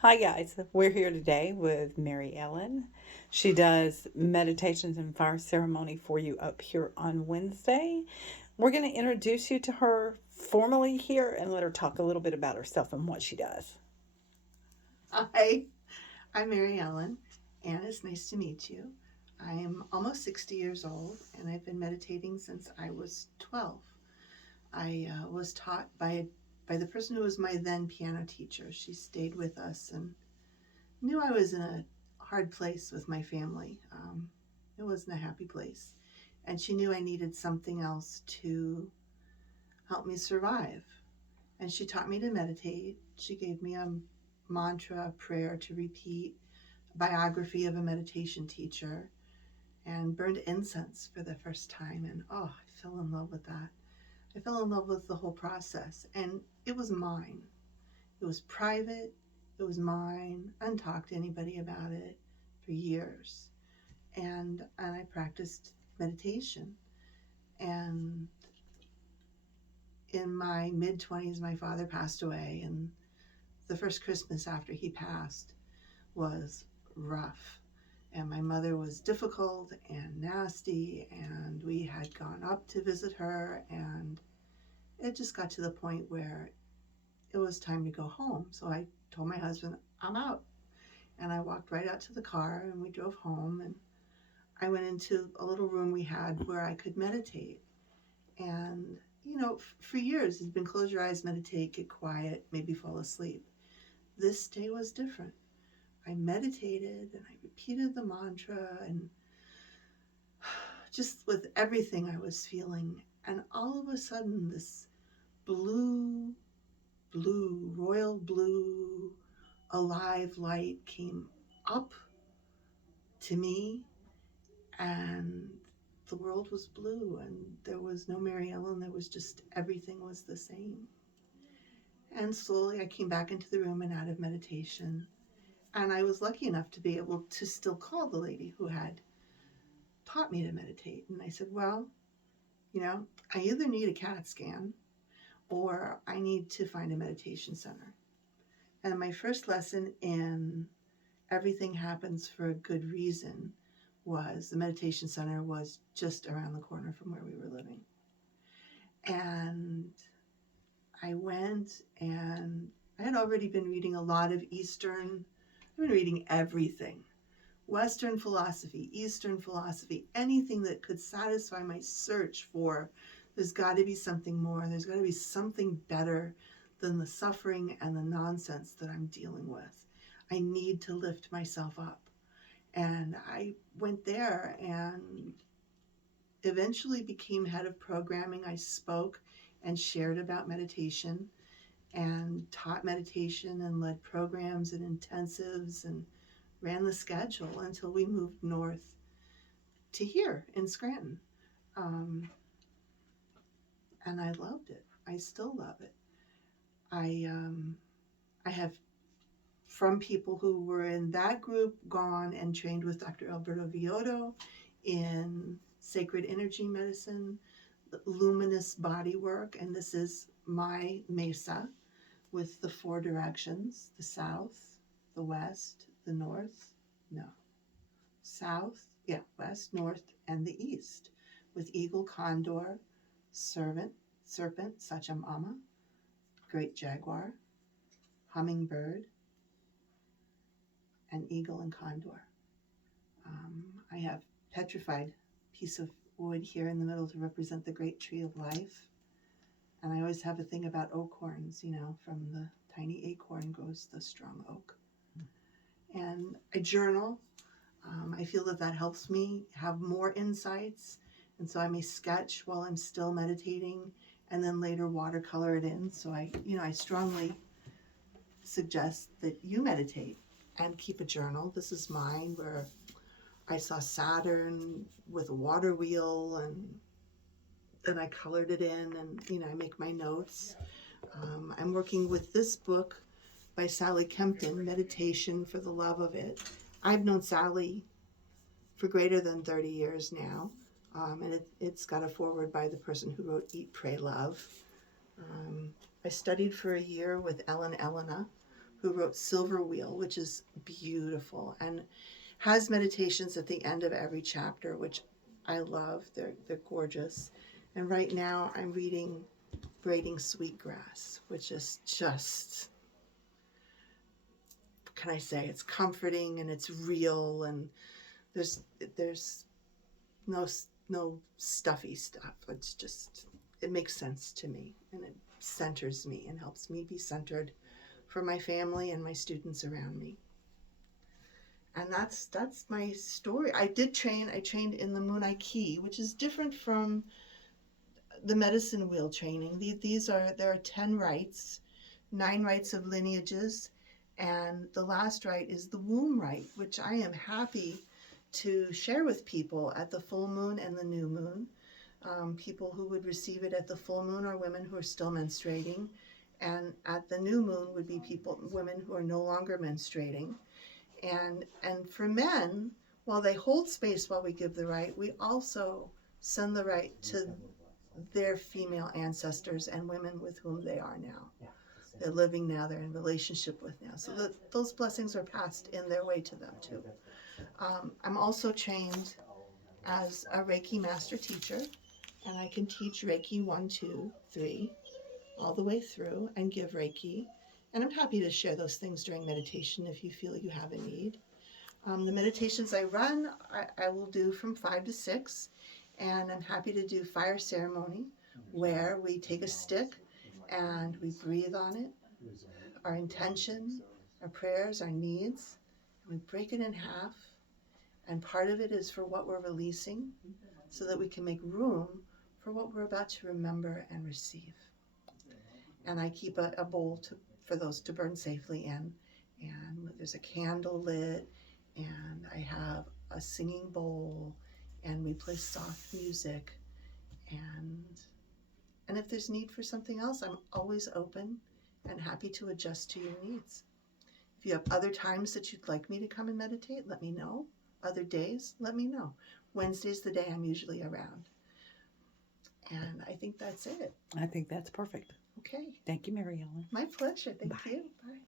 Hi, guys. We're here today with Mary Ellen. She does meditations and fire ceremony for you up here on Wednesday. We're going to introduce you to her formally here and let her talk a little bit about herself and what she does. Hi, I'm Mary Ellen, and it's nice to meet you. I am almost 60 years old, and I've been meditating since I was 12. I was taught by the person who was my then piano teacher. She stayed with us and knew I was in a hard place with my family. It wasn't a happy place, and she knew I needed something else to help me survive. And she taught me to meditate. She gave me a mantra, a prayer to repeat, biography of a meditation teacher, and burned incense for the first time. And oh, I fell in love with that. I fell in love with the whole process. And it was mine. It was private. It was mine. I didn't talk to anybody about it for years. And I practiced meditation. And in my mid 20s, my father passed away. And the first Christmas after he passed was rough. And my mother was difficult and nasty, and we had gone up to visit her, and it just got to the point where it was time to go home. So I told my husband, I'm out. And I walked right out to the car, and we drove home, and I went into a little room we had where I could meditate. And, for years, it's been close your eyes, meditate, get quiet, maybe fall asleep. This day was different. I meditated and I repeated the mantra and just with everything I was feeling. And all of a sudden, this blue, royal blue, alive light came up to me, and the world was blue, and there was no Mary Ellen. There was just everything was the same. And slowly, I came back into the room and out of meditation. And I was lucky enough to be able to still call the lady who had taught me to meditate. And I said, well, I either need a CAT scan or I need to find a meditation center. And my first lesson in Everything Happens for a Good Reason was the meditation center was just around the corner from where we were living. And I went, and I had already been reading a lot of I've been reading everything. Western philosophy, Eastern philosophy, anything that could satisfy my search for there's got to be something more, there's got to be something better than the suffering and the nonsense that I'm dealing with. I need to lift myself up. And I went there and eventually became head of programming. I spoke and shared about meditation and taught meditation and led programs and intensives and ran the schedule until we moved north to here in Scranton. Um, and I loved it. I still love it. I I have from people who were in that group gone and trained with Dr. Alberto Villoldo in sacred energy medicine, luminous body work, and this is my mesa with the four directions: the south, the west, the north, no, south, yeah, west, north, and the east, with eagle, condor, serpent, Sachamama, great jaguar, hummingbird, and eagle and condor. I have petrified piece of wood here in the middle to represent the great tree of life. And I always have a thing about acorns, from the tiny acorn grows the strong oak. And I journal. I feel that that helps me have more insights. And so I may sketch while I'm still meditating and then later watercolor it in. So I strongly suggest that you meditate and keep a journal. This is mine where I saw Saturn with a water wheel, and then I colored it in, and I make my notes. I'm working with this book by Sally Kempton, Meditation for the Love of It. I've known Sally for greater than 30 years now, and it's got a foreword by the person who wrote Eat, Pray, Love. I studied for a year with Ellen Elena, who wrote Silver Wheel, which is beautiful and has meditations at the end of every chapter, which I love. They're gorgeous. And right now I'm reading Braiding Sweetgrass, which is just, what can I say? It's comforting and it's real, and there's no stuffy stuff. It's just, it makes sense to me, and it centers me and helps me be centered for my family and my students around me. And that's my story. I trained in the Munai Ki, which is different from the medicine wheel training. There are 10 rites, 9 rites of lineages, and the last rite is the womb rite, which I am happy to share with people at the full moon and the new moon. People who would receive it at the full moon are women who are still menstruating, and at the new moon would be women who are no longer menstruating. And for men, while they hold space while we give the rite, we also send the rite to their female ancestors and women with whom they are now. They're living now, they're in relationship with now. So those blessings are passed in their way to them too. I'm also trained as a Reiki master teacher, and I can teach Reiki 1, 2, 3, all the way through, and give Reiki. And I'm happy to share those things during meditation if you feel you have a need. The meditations I run, I will do from 5 to 6, and I'm happy to do fire ceremony, where we take a stick and we breathe on it, our intention, our prayers, our needs, and we break it in half. And part of it is for what we're releasing, so that we can make room for what we're about to remember and receive. And I keep a bowl for those to burn safely in, and there's a candle lit, and I have a singing bowl, and we play soft music, and if there's need for something else, I'm always open and happy to adjust to your needs. If you have other times that you'd like me to come and meditate, let me know. Other days, let me know. Wednesday's the day I'm usually around. And I think that's it. I think that's perfect. Okay. Thank you, Mary Ellen. My pleasure. Thank Bye. you. Bye.